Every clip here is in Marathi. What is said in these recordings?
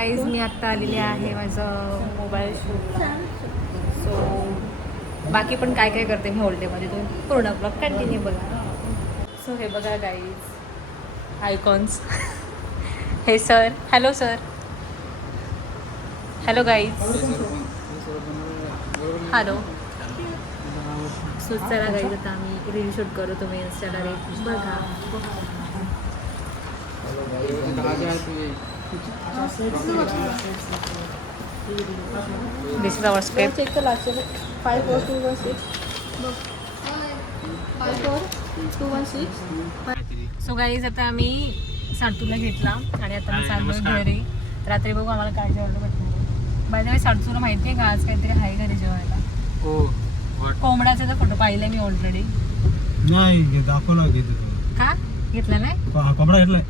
गाईज मी आत्ता आलेली आहे माझं मोबाईल शूटला. सो बाकी पण काय काय करते मी होल्डेमध्ये तुम्ही पूर्ण ब्लॉग कंटिन्यू बघा. सो हे बघा गाईज आयकॉन्स. हे sir, hello sir, hello guys, hello. So चला गाईज आता आम्ही रील शूट करू, तुम्ही इंस्टाला रील बघा. This is our script. Check the last check. 54216. 54216. So guys आता आम्ही साडतूला घेतला आणि आता मी चाललो घरी. रात्री बघू आम्हाला काय जेवायला भेटलं. बाय द वे साडतूला माहिती आहे का आज काहीतरी आहे घरी जेवायला. हो. कोंबड्याचा तर फोटो पाहिलाय मी ऑलरेडी. नाही दाखवला घेतो. का घेतला नाही? कोंबडा घेतलाय.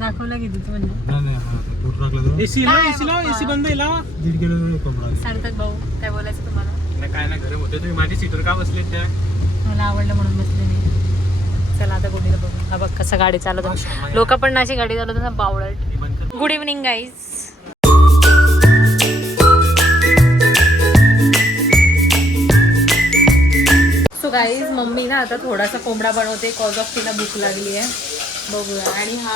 दाखवला घेतो तू म्हणजे. नाही फोटो टाकला तो. एसी लाव एसी बंद आहे लावा. 1.5 किलो कोंबडा. सांगतात भाऊ काय बोलायचं तुम्हाला? नाही काय ना घरी होते तुम्ही माझी सीटवर का बसले त्या? मला आवडलं म्हणून बसले मी. चला आता गोडीला बघू. हा बघ कसं गाडी चालवतो. लोक पण अशी गाडी चालवतात ना बावळट. Good evening guys. So guys mummy ना आता थोडासा कोंबडा बनवते कॉज ऑफ तिला भूक लागली आहे. बघूया. आणि हा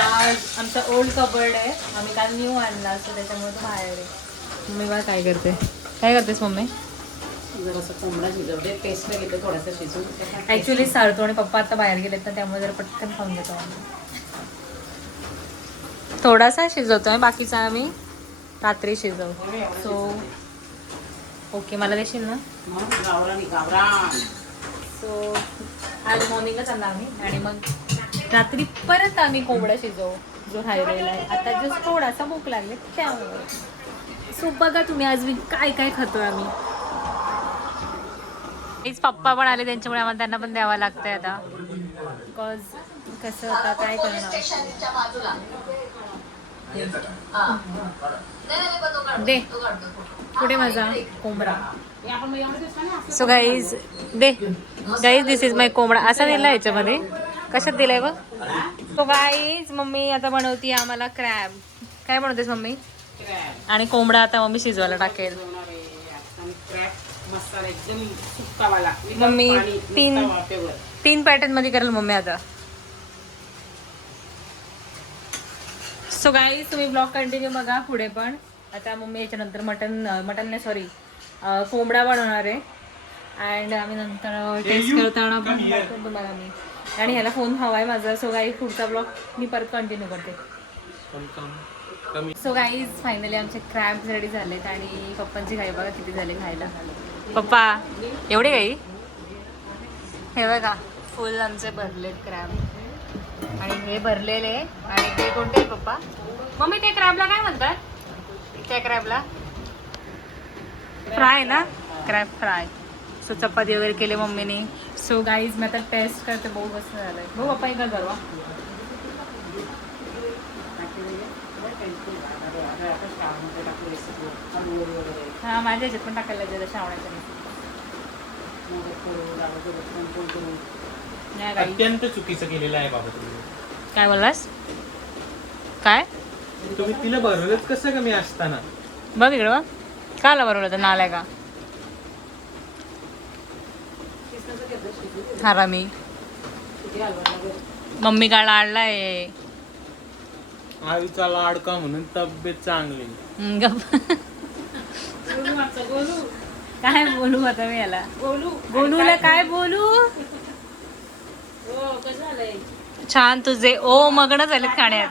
आमचा ओल्ड कबर्ड आहे, आम्ही काल न्यू आणला असतो त्याच्यामुळे तो बाहेर आहे. मम्मी बघा काय करते. काय करतेस मम्मी? कोंबडा शिजवते, पेस्ट घेते थोडासा शिजवून. ऍक्च्युली सारतो आणि पप्पा आता बाहेर गेलेत ना त्यामुळे जरा पटकन खाऊन घेतो आम्ही. थोडासा शिजवतोय, बाकीचा आम्ही रात्री शिजवतो. सो ओके मला देशील ना? सो आज मॉर्निंगच आणला आम्ही आणि मग रात्री परत आम्ही कोंबडा शिजवू जो राहिलेला आहे. आता जस्ट थोडासा भूक लागले त्यामुळे. सो बघा तुम्ही आज मी काय काय खातोय आम्ही. हेच पप्पा पण आले त्यांच्यामुळे आम्हाला त्यांना पण द्यावं लागतंय आता. बिकॉज कसं आता काय करणार. दे पुढे माझा कोंबडा. सो गाईज दे गाईज दिस इज माय कोंबडा. असा दिला याच्यामध्ये कशात दिलाय बघ. सो गाईज मम्मी आता बनवती आम्हाला क्रॅब. काय बनवतेस मम्मी? आणि कोंबडा आता मम्मी शिजवायला टाकेल. मम्मी तीन पॅटर्न मध्ये करेल मम्मी आता. सो गाईज तुम्ही ब्लॉग कंटिन्यू बघा पुढे पण. आता मम्मी याच्यानंतर मटन नाही सॉरी कोंबडा बनवणार आहे. अँड आम्ही नंतर टेस्ट करताना पण दाखवतो तुम्हाला मी. आणि ह्याला फोन हवा आहे माझा. सो गाईज पुढचा ब्लॉग मी परत कंटिन्यू करते. सो गाईज फायनली आमचे क्रॅब्स रेडी झालेत आणि पप्पांची घाई बघा किती झाले खायला. पप्पा एवढे काही हे बघा फुल आमचे भरलेत क्रॅब. आणि हे भरलेले आणि ते कोणते पप्पा? मम्मी ते क्रॅबला काय म्हणतात? त्या क्रॅबला फ्राय ना, क्रॅब फ्राय. सो चपाती वगैरे केले मम्मीने. सो गाईज मी आता टेस्ट करते. भाऊ कसं झालंय भाऊ पप्पा इकडे करवा. हा माझ्या ह्याच्यात पण टाकायला लागेल श्रावणाच्या. अत्यंत चुकीचं केलेलं आहे बाबा तुम्ही. काय बोललास? काय तुम्ही तिला भरलंच कसं कमी असताना? बघ इकडं बघ. काला बरोबर तर नालाय का हरामी. मम्मी का लाडलाय. आईचा लाडका म्हणून तब्येत चांगली. काय बोलू आता मी याला? गोलूला काय बोलू? छान तुझे ओ मग्न झालेत खाण्यात.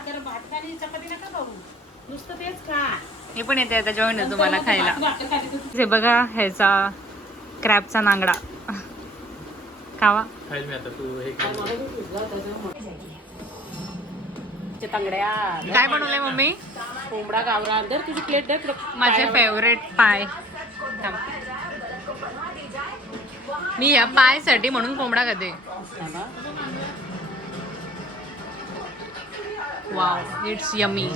हे पण येते आता जॉईन आहे तुम्हाला खायला. हे बघा ह्याचा क्रॅबचा नांगडा खावा. खाईल मी आता. तू हे काय बनवलंय मम्मी? कोंबडा गावरा अंदर तुझी प्लेट दे. माझे फेवरेट पाय. मी या पाय साठी म्हणून कोंबडा खाते. Wow it's yummy.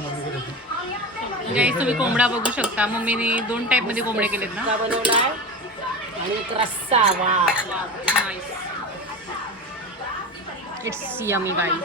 गाईस तुम्ही कोंबडा बघू शकता. मम्मीने 2 टाईप मध्ये कोंबडे केलेत ना. बनवलाय आणि एक रस्सा. वा इट्स यमी गाईस.